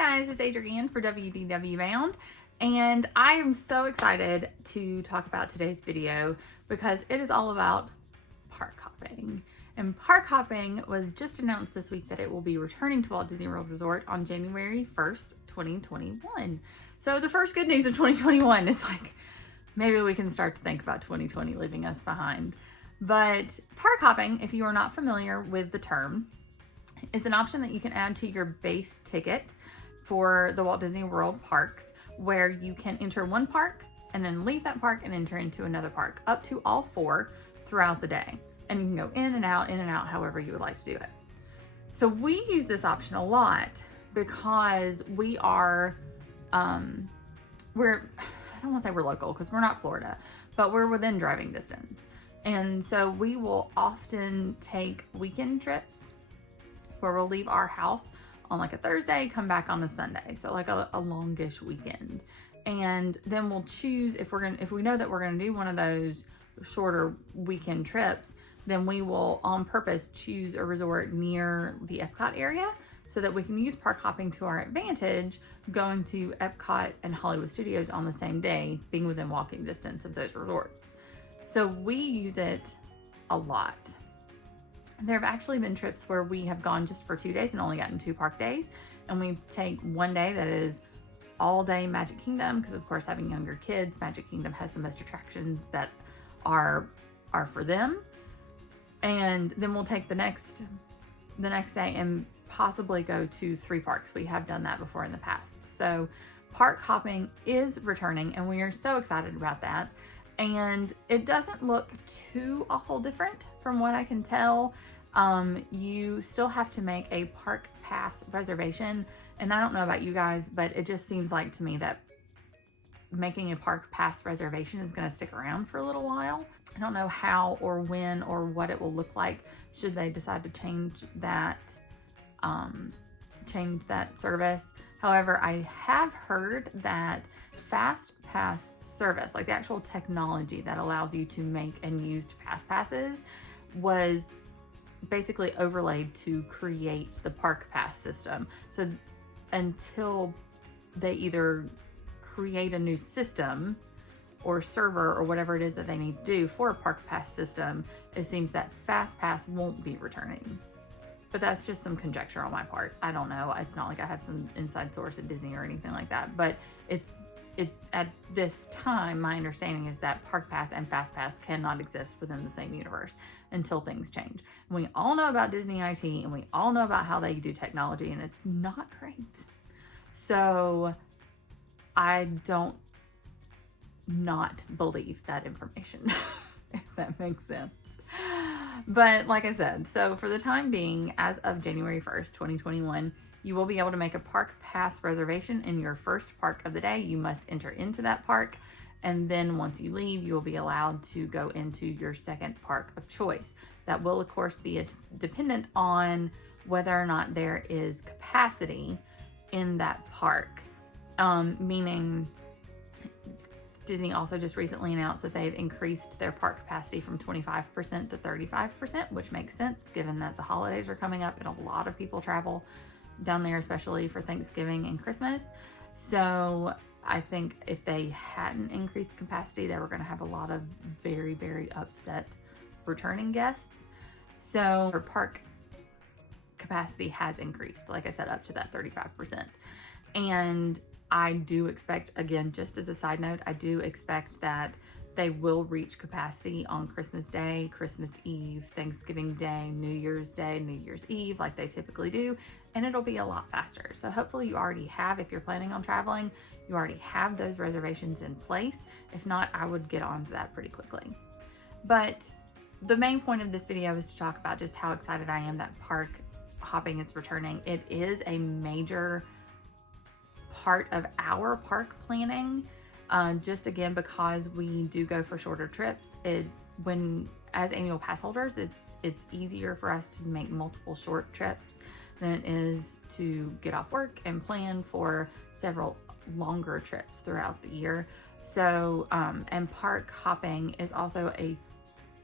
guys, it's Adrienne for WDW Bound, and I am so excited to talk about today's video because it is all about park hopping. And park hopping was just announced this week that it will be returning to Walt Disney World Resort on January 1st, 2021. So the first good news of 2021 is like, maybe we can start to think about 2020 leaving us behind. But park hopping, if you are not familiar with the term, is an option that you can add to your base ticket for the Walt Disney World parks, where you can enter one park and then leave that park and enter into another park, up to all four throughout the day. And you can go in and out, however you would like to do it. So we use this option a lot because we are, I don't want to say we're local because we're not Florida, but we're within driving distance. And so we will often take weekend trips where we'll leave our house on like a Thursday, come back on a Sunday. So like a longish weekend. And then we'll choose if we know that we're gonna do one of those shorter weekend trips, then we will on purpose choose a resort near the Epcot area so that we can use park hopping to our advantage, going to Epcot and Hollywood Studios on the same day, being within walking distance of those resorts. So we use it a lot. There have actually been trips where we have gone just for 2 days and only gotten 2 park days. And we take one day that is all day Magic Kingdom, because of course having younger kids, Magic Kingdom has the most attractions that are for them. And then we'll take the next day and possibly go to 3 parks. We have done that before in the past. So park hopping is returning and we are so excited about that. And it doesn't look too awful different from what I can tell. You still have to make a park pass reservation. And I don't know about you guys, but it just seems like to me that making a park pass reservation is going to stick around for a little while. I don't know how or when or what it will look like should they decide to change that service. However, I have heard that Fast Pass service, like the actual technology that allows you to make and use fast passes, was basically overlaid to create the park pass system. So until they either create a new system or server or whatever it is that they need to do for a park pass system, it seems that fast pass won't be returning. But that's just some conjecture on my part. I don't know. It's not like I have some inside source at Disney or anything like that, but at this time, my understanding is that Park Pass and Fast Pass cannot exist within the same universe until things change. And we all know about Disney IT and we all know about how they do technology, and it's not great. So I don't not believe that information, if that makes sense. But like I said, so for the time being, as of January 1st, 2021, you will be able to make a park pass reservation in your first park of the day. You must enter into that park, and then once you leave, you will be allowed to go into your second park of choice. That will, of course, be dependent on whether or not there is capacity in that park, meaning Disney also just recently announced that they've increased their park capacity from 25% to 35%, which makes sense given that the holidays are coming up and a lot of people travel down there, especially for Thanksgiving and Christmas. So I think if they hadn't increased capacity, they were going to have a lot of very, very upset returning guests. So our park capacity has increased, like I said, up to that 35%. And I do expect, again, just as a side note, I do expect that they will reach capacity on Christmas Day, Christmas Eve, Thanksgiving Day, New Year's Day, New Year's Eve, like they typically do, and it'll be a lot faster. So hopefully you already have, if you're planning on traveling, you already have those reservations in place. If not, I would get onto that pretty quickly. But the main point of this video is to talk about just how excited I am that park hopping is returning. It is a major part of our park planning. Just again, because we do go for shorter trips, as annual pass holders, it's easier for us to make multiple short trips than it is to get off work and plan for several longer trips throughout the year. So, and park hopping is also I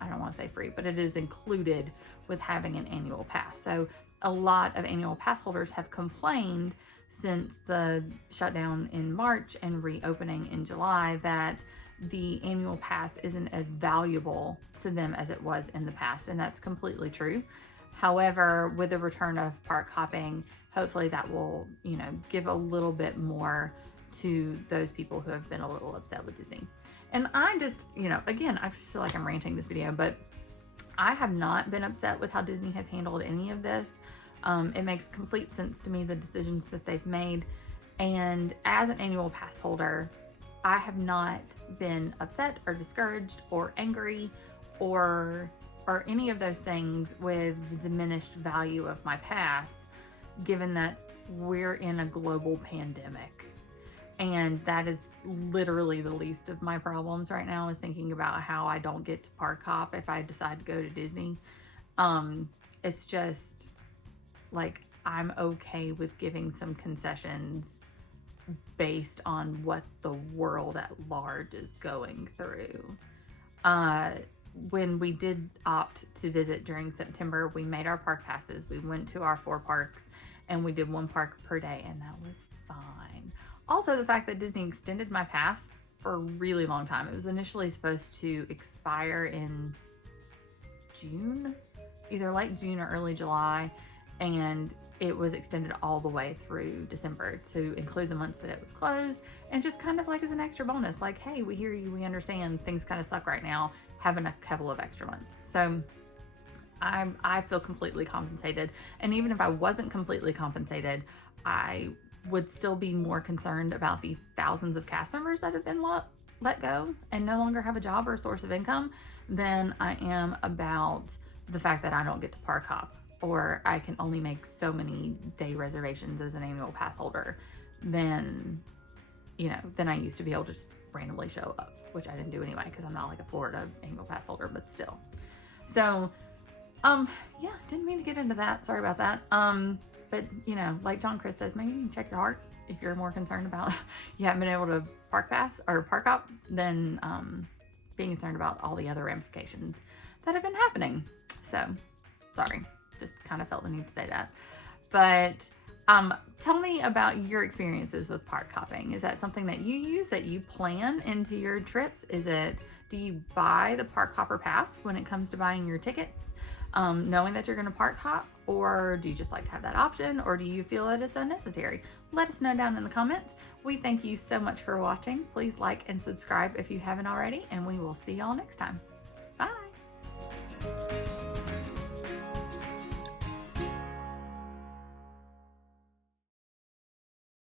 don't want to say free, but it is included with having an annual pass. So a lot of annual pass holders have complained since the shutdown in March and reopening in July that the annual pass isn't as valuable to them as it was in the past, and that's completely true. However, with the return of park hopping, hopefully that will, give a little bit more to those people who have been a little upset with Disney. And I just, again, I just feel like I'm ranting this video, but I have not been upset with how Disney has handled any of this. It makes complete sense to me, the decisions that they've made. And as an annual pass holder, I have not been upset or discouraged or angry or any of those things with the diminished value of my pass, given that we're in a global pandemic. And that is literally the least of my problems right now, is thinking about how I don't get to park hop if I decide to go to Disney. It's just like, I'm okay with giving some concessions based on what the world at large is going through. When we did opt to visit during September, we made our park passes. We went to our 4 parks and we did 1 park per day, and that was fine. Also, the fact that Disney extended my pass for a really long time. It was initially supposed to expire in June, either late June or early July, and it was extended all the way through December to include the months that it was closed, and just kind of like as an extra bonus, like, hey, we hear you, we understand, things kind of suck right now, having a couple of extra months. So I feel completely compensated. And even if I wasn't completely compensated, I would still be more concerned about the thousands of cast members that have been let go and no longer have a job or a source of income than I am about the fact that I don't get to park hop, or I can only make so many day reservations as an annual pass holder than I used to be able to just randomly show up, which I didn't do anyway because I'm not like a Florida annual pass holder, but still. So, yeah, didn't mean to get into that. Sorry about that. But like John Chris says, maybe you can check your heart if you're more concerned about you haven't been able to park pass or park hop than being concerned about all the other ramifications that have been happening. So, sorry, just kind of felt the need to say that. But tell me about your experiences with park hopping. Is that something that you use, that you plan into your trips? Do you buy the park hopper pass when it comes to buying your tickets, knowing that you're going to park hop? Or do you just like to have that option? Or do you feel that it's unnecessary? Let us know down in the comments. We thank you so much for watching. Please like and subscribe if you haven't already, and we will see y'all next time.